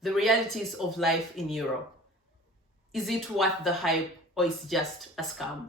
the realities of life in Europe. Is it worth the hype or is it just a scam?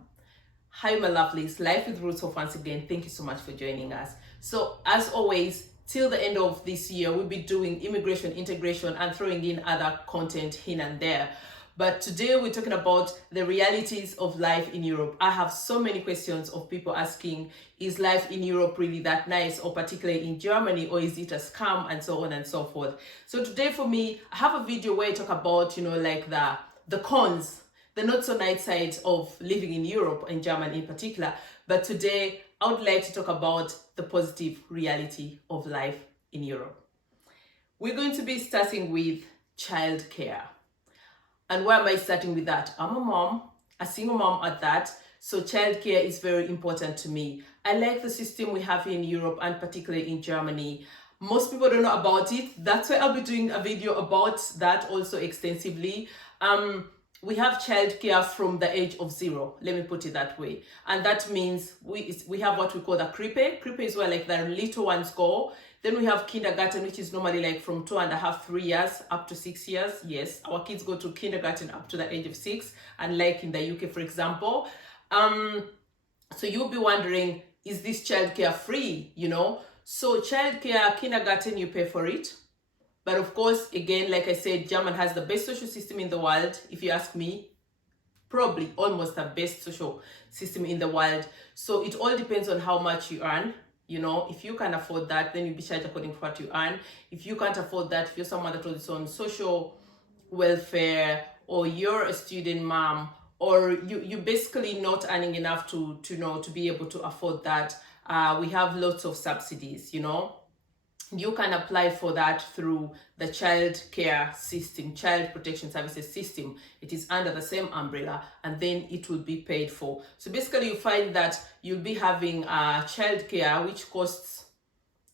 Hi, my lovelies. Life with Ruzhoff once again. Thank you so much for joining us. So, as always, till the end of this year, we'll be doing immigration, integration, and throwing in other content here and there. But today we're talking about the realities of life in Europe. I have so many questions of people asking, is life in Europe really that nice, or particularly in Germany, or is it a scam, and so on and so forth. So today for me, I have a video where I talk about, like the cons, the not so nice sides of living in Europe and Germany in particular. But today I would like to talk about the positive reality of life in Europe. We're going to be starting with childcare. And why am I starting with that? I'm a mom, a single mom at that. So childcare is very important to me. I like the system we have in Europe and particularly in Germany. Most people don't know about it. That's why I'll be doing a video about that also extensively. We have childcare from the age of 0. Let me put it that way. And that means we have what we call the krippe. Krippe is where like the little ones go. Then we have kindergarten, which is normally like from 2.5, 3 years up to 6 years. Yes, our kids go to kindergarten up to the age of 6, and like in the UK, for example. So you'll be wondering, is this childcare free? So childcare, kindergarten, you pay for it. But of course, again, like I said, Germany has the best social system in the world. If you ask me, probably almost the best social system in the world. So it all depends on how much you earn. If you can afford that, then you'll be charged according to what you earn. If you can't afford that, if you're someone that is on social welfare, or you're a student mom, or you're basically not earning enough to be able to afford that, we have lots of subsidies. You can apply for that through the child care system, child protection services system. It is under the same umbrella, and then it will be paid for. So basically you find that you'll be having child care, which costs,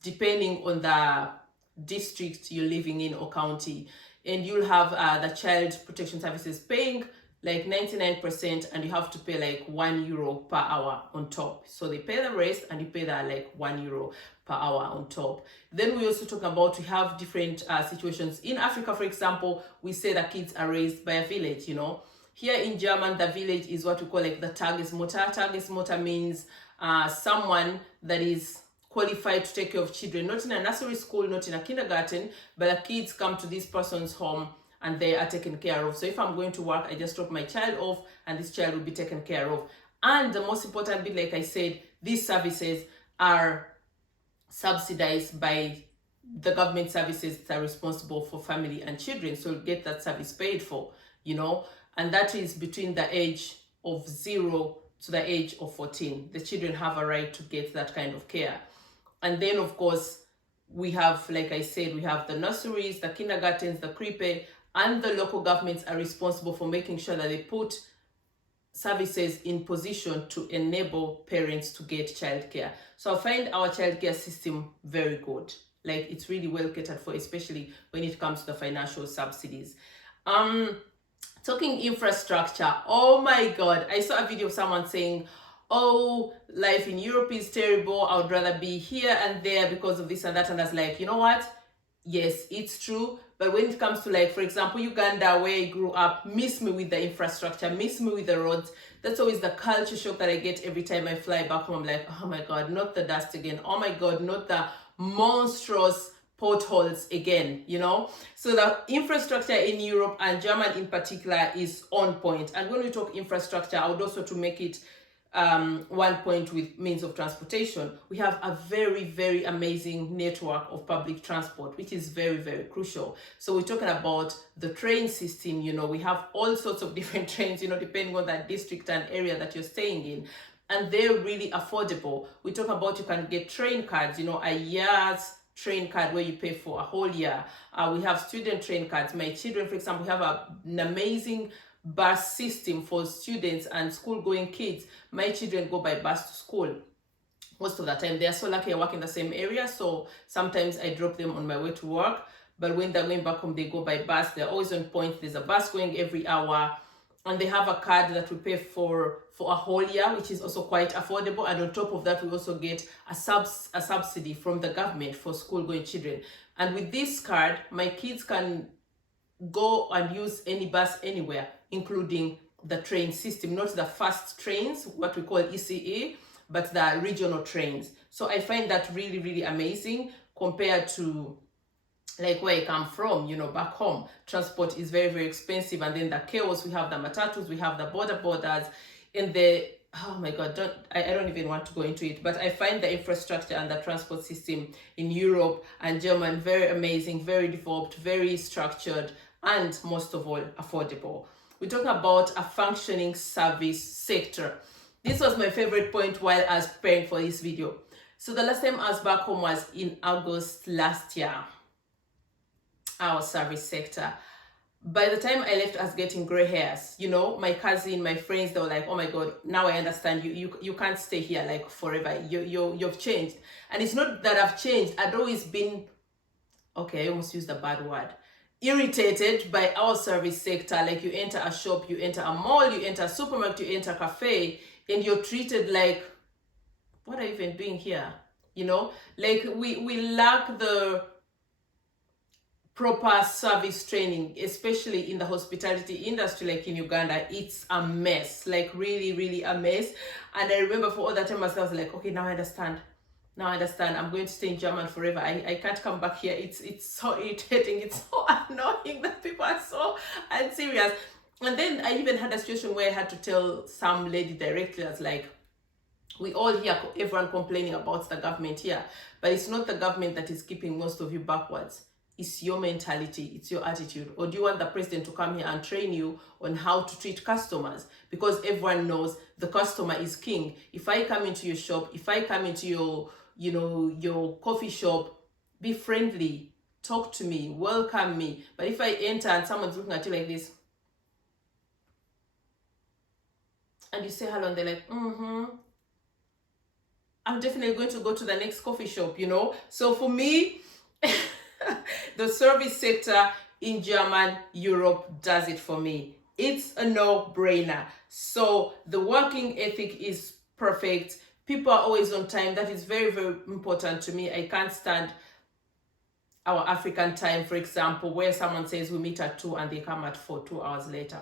depending on the district you're living in or county, and you'll have the child protection services paying like 99%, and you have to pay like €1 per hour on top. So they pay the rest, and you pay that like €1 per hour on top. Then we also talk about, we have different situations. In Africa, for example, we say that kids are raised by a village, Here in German, the village is what we call like the Tagesmutter. Tagesmutter means someone that is qualified to take care of children, not in a nursery school, not in a kindergarten, but the kids come to this person's home and they are taken care of. So if I'm going to work, I just drop my child off and this child will be taken care of. And the most important bit, like I said, these services are subsidized by the government services that are responsible for family and children. So get that service paid for, and that is between the age of 0 to the age of 14. The children have a right to get that kind of care. And then, of course, we have, like I said, we have the nurseries, the kindergartens, the krippe, and the local governments are responsible for making sure that they put services in position to enable parents to get childcare. So I find our childcare system very good. Like, it's really well catered for, especially when it comes to the financial subsidies. Talking infrastructure, oh my God, I saw a video of someone saying, oh, life in Europe is terrible, I would rather be here and there because of this and that. And I was like, you know what? Yes, it's true. But when it comes to, like, for example, Uganda, where I grew up, miss me with the infrastructure, miss me with the roads. That's always the culture shock that I get every time I fly back home. I'm like, oh my God, not the dust again. Oh my God, not the monstrous potholes again, So the infrastructure in Europe, and Germany in particular, is on point. And when we talk infrastructure, I would also to make it one point with means of transportation. We have a very, very amazing network of public transport, which is very, very crucial. So we're talking about the train system. We have all sorts of different trains, depending on that district and area that you're staying in. And they're really affordable. We talk about, you can get train cards, a year's train card where you pay for a whole year. We have student train cards. My children, for example, have an amazing bus system for students and school-going kids. My children go by bus to school most of the time. They are so lucky I work in the same area, so sometimes I drop them on my way to work. But when they're going back home, they go by bus. They're always on point. There's a bus going every hour. And they have a card that we pay for a whole year, which is also quite affordable. And on top of that, we also get a subsidy from the government for school-going children. And with this card, my kids can go and use any bus anywhere, including the train system, not the fast trains, what we call ECE, but the regional trains. So I find that really, really amazing compared to like where I come from, back home. Transport is very, very expensive. And then the chaos, we have the matatus, we have the borders, and oh my God, I don't even want to go into it, but I find the infrastructure and the transport system in Europe and Germany very amazing, very developed, very structured, and most of all, affordable. We're talking about a functioning service sector. This was my favorite point while I was preparing for this video. So the last time I was back home was in August last year, our service sector. By the time I left, I was getting gray hairs. My cousin, my friends, they were like, oh my God, now I understand you can't stay here like forever. You've changed. And it's not that I've changed. I'd always been, okay, I almost used a bad word, irritated by our service sector. Like, you enter a shop, you enter a mall, you enter a supermarket, you enter a cafe, and you're treated like, what are you even doing here? Like we lack the proper service training, especially in the hospitality industry. Like in Uganda, it's a mess, like really, really a mess. And I remember for all that time, I was like, okay, now I understand. I'm going to stay in Germany forever. I can't come back here. It's so irritating. It's so annoying that people are so unserious. And then I even had a situation where I had to tell some lady directly, I was like, we all hear everyone complaining about the government here, but it's not the government that is keeping most of you backwards. It's your mentality, it's your attitude. Or do you want the president to come here and train you on how to treat customers? Because everyone knows the customer is king. If I come into your shop, if I come into your coffee shop, be friendly, talk to me, welcome me. But if I enter and someone's looking at you like this, and you say hello, and they're like, I'm definitely going to go to the next coffee shop, So for me, the service sector in German Europe does it for me. It's a no-brainer. So the working ethic is perfect. People are always on time. That is very, very important to me. I can't stand our African time, for example, where someone says we meet at 2 and they come at 4, 2 hours later.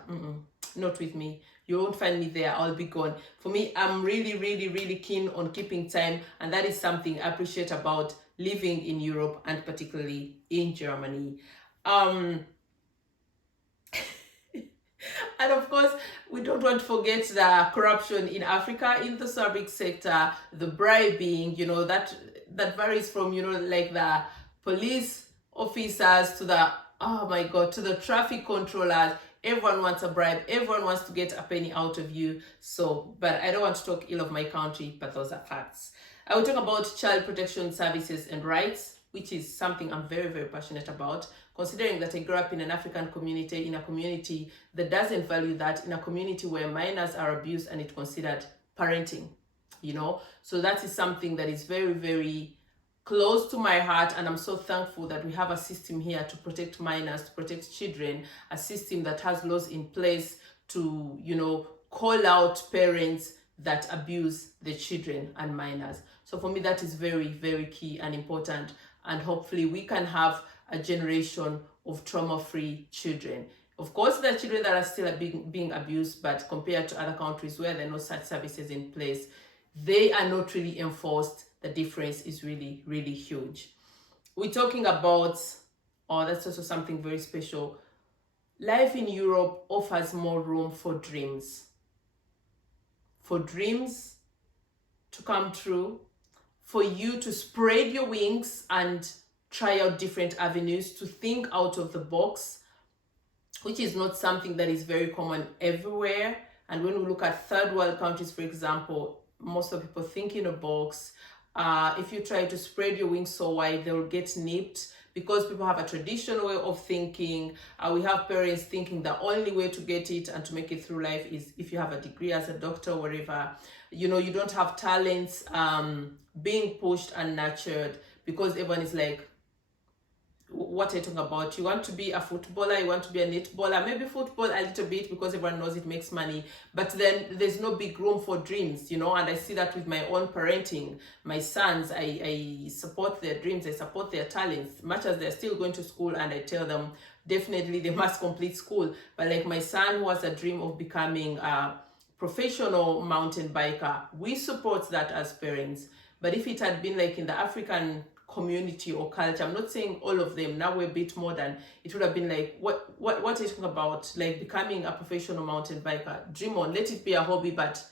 Not with me. You won't find me there. I'll be gone. For me, I'm really, really, really keen on keeping time. And that is something I appreciate about living in Europe and particularly in Germany. And of course, we don't want to forget the corruption in Africa in the service sector, the bribing, that varies from, like the police officers to the, oh my God, to the traffic controllers. Everyone wants a bribe. Everyone wants to get a penny out of you. So, but I don't want to talk ill of my country, but those are facts. I will talk about child protection services and rights, which is something I'm very, very passionate about, considering that I grew up in an African community, in a community that doesn't value that, in a community where minors are abused and it's considered parenting, So that is something that is very, very close to my heart, and I'm so thankful that we have a system here to protect minors, to protect children, a system that has laws in place to, call out parents that abuse the children and minors. So for me, that is very, very key and important, and hopefully we can have a generation of trauma-free children. Of course, there are children that are still being abused, but compared to other countries where there are no such services in place, they are not really enforced. The difference is really, really huge. We're talking about, that's also something very special. Life in Europe offers more room for dreams. For dreams to come true, for you to spread your wings and try out different avenues, to think out of the box, which is not something that is very common everywhere. And when we look at third world countries, for example, most of people think in a box. If you try to spread your wings so wide, they will get nipped, because people have a traditional way of thinking. We have parents thinking the only way to get it and to make it through life is if you have a degree as a doctor or whatever. You don't have talents being pushed and nurtured, because everyone is like, what are you talking about? You want to be a footballer, you want to be a netballer, maybe football a little bit because everyone knows it makes money, but then there's no big room for dreams, and I see that with my own parenting. My sons, I support their dreams, I support their talents, much as they're still going to school, and I tell them definitely they must complete school. But like my son who has a dream of becoming a professional mountain biker, we support that as parents. But if it had been like in the African community or culture, I'm not saying all of them, now we're a bit modern, it would have been like, what are you talking about? Like becoming a professional mountain biker, dream on, let it be a hobby, but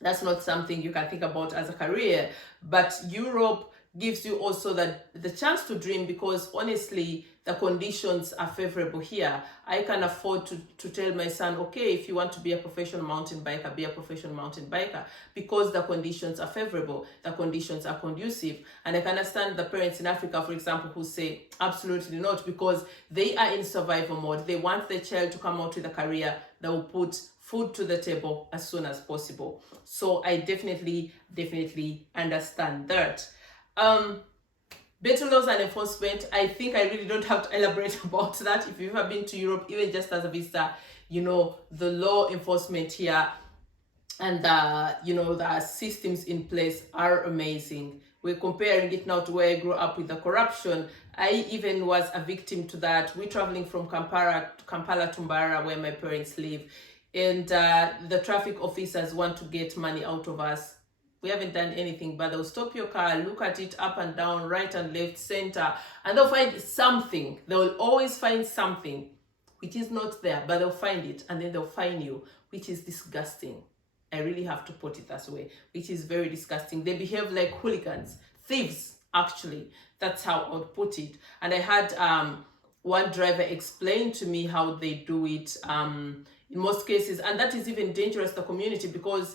that's not something you can think about as a career. But Europe gives you also the chance to dream, because honestly the conditions are favorable here. I can afford to tell my son, okay, if you want to be a professional mountain biker, be a professional mountain biker, because the conditions are favorable, the conditions are conducive. And I can understand the parents in Africa, for example, who say absolutely not, because they are in survival mode. They want their child to come out with a career that will put food to the table as soon as possible. So I definitely understand that. Better laws and enforcement, I think I really don't have to elaborate about that. If you've ever been to Europe, even just as a visitor, you know, the law enforcement here and the systems in place are amazing. We're comparing it now to where I grew up with the corruption. I even was a victim to that. We're traveling from Kampala to Mbarara, where my parents live, and the traffic officers want to get money out of us. We haven't done anything, but they'll stop your car, look at it up and down, right and left, center, and they'll find something. They will always find something which is not there, but they'll find it, and then they'll fine you, which is disgusting. I really have to put it that way, which is very disgusting. They behave like hooligans, thieves, actually. That's how I would put it. And I had one driver explain to me how they do it in most cases, and that is even dangerous to the community, because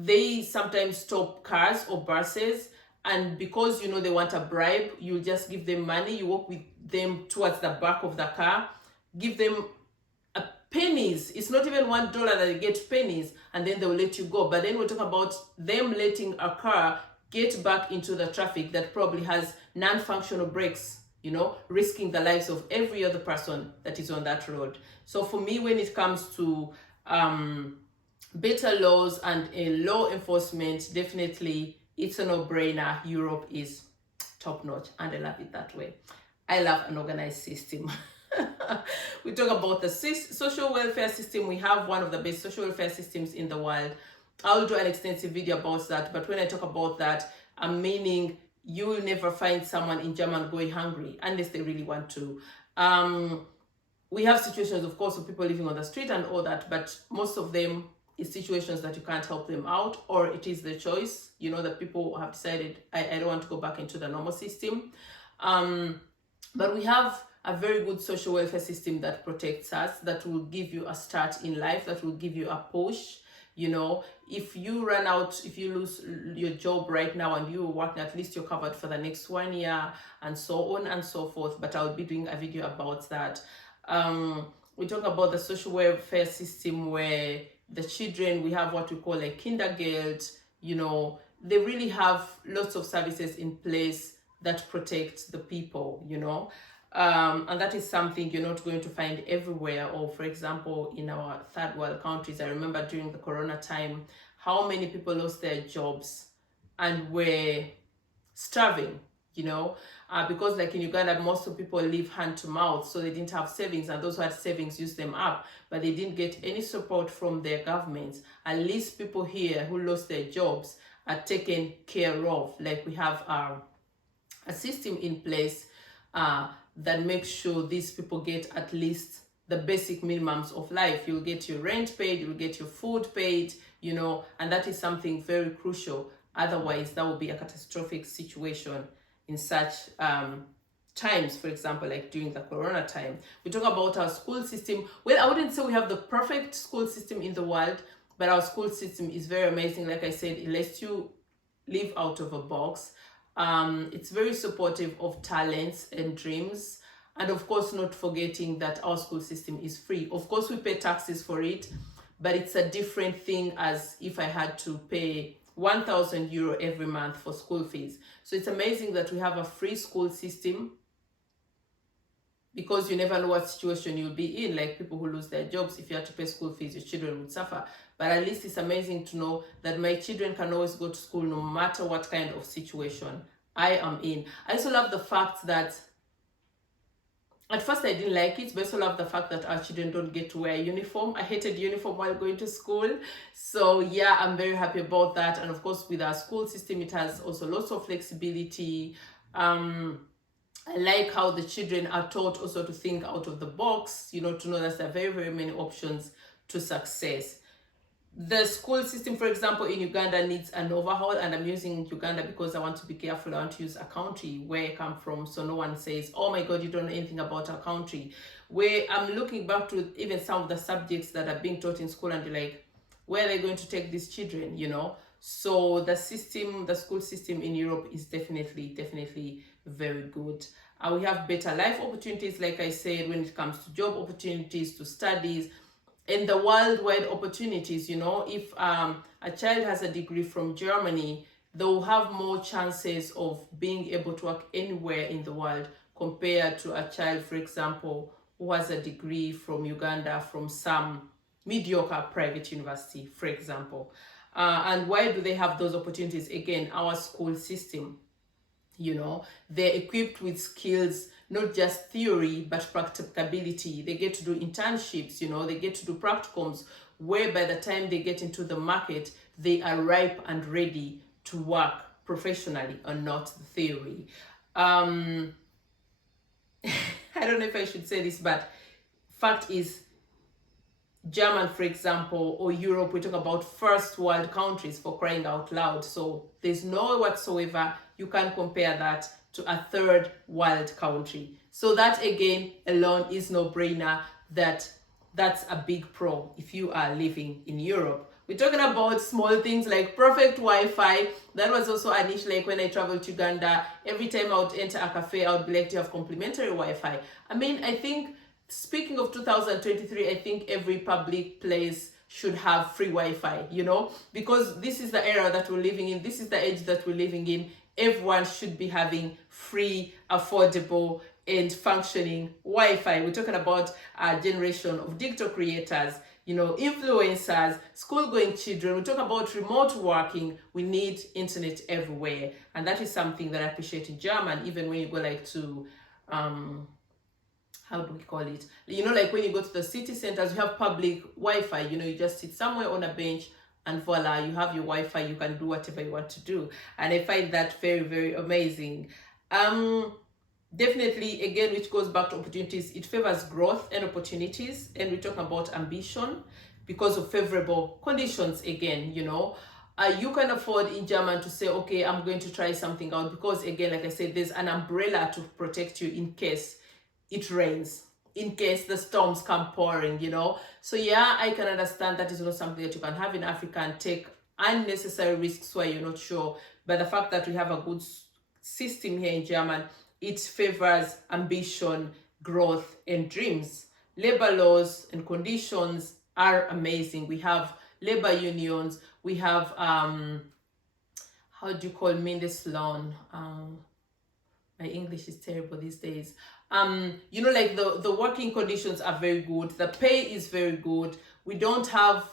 they sometimes stop cars or buses, and because you know they want a bribe, you just give them money, you walk with them towards the back of the car, give them pennies. It's not even $1 that they get, pennies, and then they will let you go. But then we're talking about them letting a car get back into the traffic that probably has non-functional brakes, you know, risking the lives of every other person that is on that road. So for me, when it comes to better laws and law enforcement, definitely it's a no-brainer. Europe is top-notch, and I love it that way. I love an organized system. We talk about the social welfare system. We have one of the best social welfare systems in the world. I'll do an extensive video about that, but when I talk about that, I'm meaning you will never find someone in Germany going hungry unless they really want to. We have situations, of course, of people living on the street and all that, but most of them is situations that you can't help them out, or it is the choice, you know, that people have decided, I don't want to go back into the normal system. But we have a very good social welfare system that protects us, that will give you a start in life, that will give you a push. You know, if you run out, if you lose your job right now and you're working, at least you're covered for the next 1 year, and so on and so forth. But I'll be doing a video about that. We talk about the social welfare system where the children, we have what we call a kindergarten, you know, they really have lots of services in place that protect the people, you know. And that is something you're not going to find everywhere. Or for example, in our third world countries, I remember during the corona time, how many people lost their jobs and were starving, you know, because like in Uganda, most of people live hand to mouth, so they didn't have savings, and those who had savings used them up, but they didn't get any support from their governments. At least people here who lost their jobs are taken care of. Like we have a system in place that makes sure these people get at least the basic minimums of life. You'll get your rent paid, you'll get your food paid, you know, and that is something very crucial. Otherwise, that will be a catastrophic situation in such times, for example, like during the corona time. We talk about our school system. Well, I wouldn't say we have the perfect school system in the world, but our school system is very amazing. Like I said, it lets you live out of a box. It's very supportive of talents and dreams. And of course, not forgetting that our school system is free. Of course, we pay taxes for it, but it's a different thing as if I had to pay 1,000 euro every month for school fees. So it's amazing that we have a free school system, because you never know what situation you'll be in. Like people who lose their jobs, if you have to pay school fees, your children would suffer. But at least it's amazing to know that my children can always go to school no matter what kind of situation I am in. I also love the fact that At first I didn't like it, but I also love the fact that our children don't get to wear a uniform. I hated uniform while going to school. So yeah, I'm very happy about that. And of course, with our school system, it has also lots of flexibility. I like how the children are taught also to think out of the box, you know, to know that there are very, very many options to success. The school system, for example, in Uganda needs an overhaul, and I'm using Uganda because I want to be careful. I want to use a country where I come from, so no one says, oh my God, you don't know anything about our country. Where I'm looking back to even some of the subjects that are being taught in school, and you're like, where are they going to take these children, you know? So the system, the school system in Europe is definitely very good. We have better life opportunities, like I said, when it comes to job opportunities, to studies, and the worldwide opportunities. You know, if a child has a degree from Germany, they'll have more chances of being able to work anywhere in the world compared to a child, for example, who has a degree from Uganda from some mediocre private university, for example. And why do they have those opportunities? Again, our school system, you know, they're equipped with skills, not just theory but practicability. They get to do internships, you know, they get to do practicums, where by the time they get into the market, they are ripe and ready to work professionally and not the theory. I don't know if I should say this, but fact is, German, for example, or Europe, we talk about first world countries, for crying out loud. So there's no way whatsoever you can compare that to a third world country. So that again alone is no brainer, that's a big pro if you are living in Europe. We're talking about small things like perfect Wi-Fi. That was also an issue. Like when I traveled to Uganda, every time I would enter a cafe, I would be like, to have complimentary Wi-Fi. I mean, I think, speaking of 2023, I think every public place should have free Wi-Fi, you know, because this is the era that we're living in. This is the age that we're living in. Everyone should be having free, affordable, and functioning Wi-Fi. We're talking about a generation of digital creators, you know, influencers, school-going children. We talk about remote working. We need internet everywhere. And that is something that I appreciate in German, even when you go like to, how do we call it? You know, like when you go to the city centers, you have public Wi-Fi, you know, you just sit somewhere on a bench and voila, you have your Wi-Fi, you can do whatever you want to do. And I find that very, very amazing. Definitely, again, which goes back to opportunities, it favors growth and opportunities. And we're talking about ambition because of favorable conditions again, you know. You can afford in German to say, okay, I'm going to try something out, because again, like I said, there's an umbrella to protect you in case it rains, in case the storms come pouring, you know. So yeah, I can understand that is not something that you can have in Africa and take unnecessary risks where you're not sure. But the fact that we have a good system here in Germany, it favors ambition, growth, and dreams. Labor laws and conditions are amazing. We have labor unions. We have how do you call Mindestlohn? My English is terrible these days. You know, like the working conditions are very good. The pay is very good. We don't have,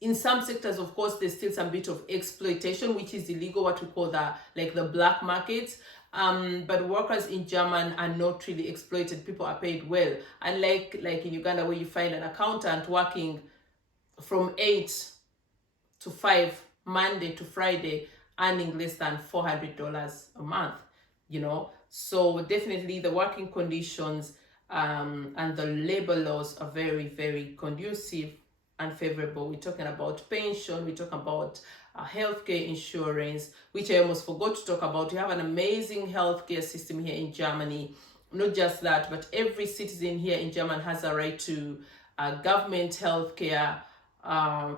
in some sectors, of course, there's still some bit of exploitation, which is illegal, what we call the black market. But workers in Germany are not really exploited. People are paid well. Unlike like in Uganda, where you find an accountant working from 8 to 5, Monday to Friday, earning less than $400 a month, you know. So definitely the working conditions and the labor laws are very, very conducive and favorable. We're talking about pension, we're talking about healthcare insurance, which I almost forgot to talk about. We have an amazing healthcare system here in Germany. Not just that, but every citizen here in Germany has a right to government healthcare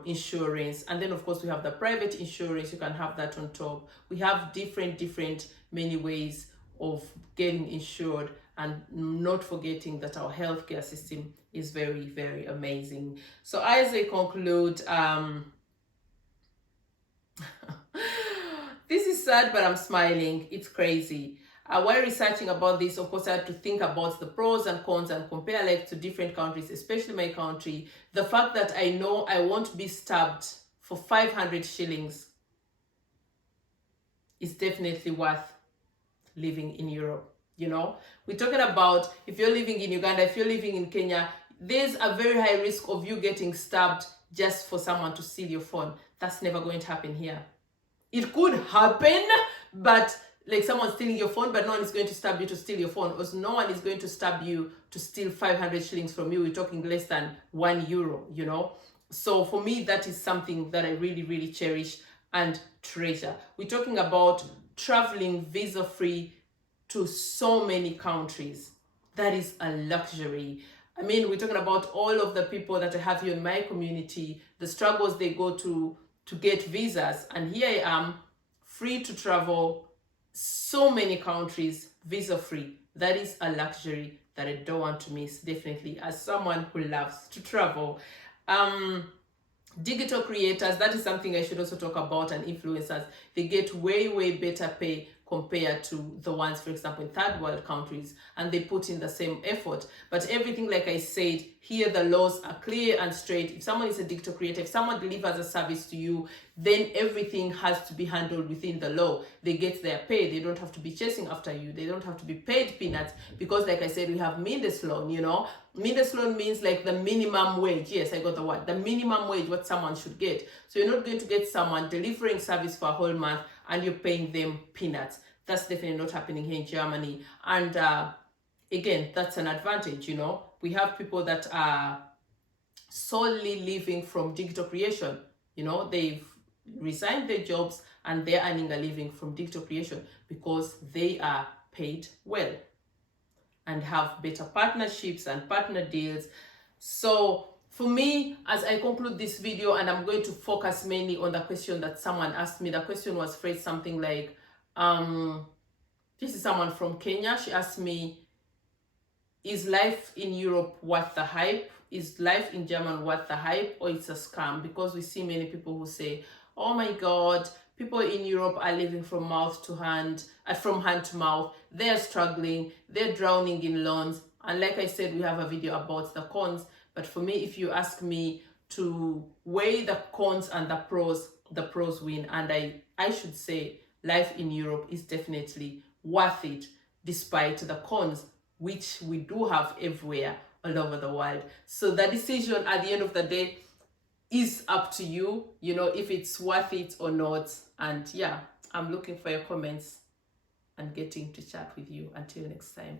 insurance. And then of course we have the private insurance. You can have that on top. We have different many ways of getting insured, and not forgetting that our healthcare system is very, very amazing. So as I conclude, this is sad, but I'm smiling. It's crazy. While researching about this, of course, I had to think about the pros and cons and compare like to different countries, especially my country. The fact that I know I won't be stabbed for 500 shillings is definitely worth living in Europe. you know. We're talking about if you're living in Uganda, if you're living in Kenya, there's a very high risk of you getting stabbed just for someone to steal your phone. That's never going to happen here. It could happen, but like someone stealing your phone, but no one is going to stab you to steal your phone, or no one is going to stab you to steal 500 shillings from you. We're talking less than €1, you know. So for me, that is something that I really, really cherish and treasure. We're talking about traveling visa-free to so many countries. That is a luxury. I mean, we're talking about all of the people that I have here in my community, the struggles they go to get visas, and here I am, free to travel so many countries, visa-free. That is a luxury that I don't want to miss, definitely, as someone who loves to travel. Digital creators, that is something I should also talk about, and influencers. They get way, way better pay compared to the ones, for example, in third world countries, and they put in the same effort. But everything, like I said, here the laws are clear and straight. If someone is a digital creator, if someone delivers a service to you, then everything has to be handled within the law. They get their pay. They don't have to be chasing after you. They don't have to be paid peanuts, because like I said, we have Mindestlohn, you know. Mindestlohn means like the minimum wage. Yes, I got the word. The minimum wage, what someone should get. So you're not going to get someone delivering service for a whole month and you're paying them peanuts. That's definitely not happening here in Germany. And again, that's an advantage, you know. We have people that are solely living from digital creation. You know, they've resigned their jobs and they're earning a living from digital creation because they are paid well and have better partnerships and partner deals. So for me, as I conclude this video, and I'm going to focus mainly on the question that someone asked me. The question was phrased something like, this is someone from Kenya. She asked me, is life in Europe worth the hype? Is life in Germany worth the hype, or it's a scam? Because we see many people who say, oh my God, people in Europe are living from mouth to hand, from hand to mouth. They're struggling, they're drowning in loans. And like I said, we have a video about the cons. But for me, if you ask me to weigh the cons and the pros win. And I should say life in Europe is definitely worth it, despite the cons, which we do have everywhere all over the world. So the decision at the end of the day is up to you, you know, if it's worth it or not. And yeah, I'm looking for your comments and getting to chat with you. Until next time.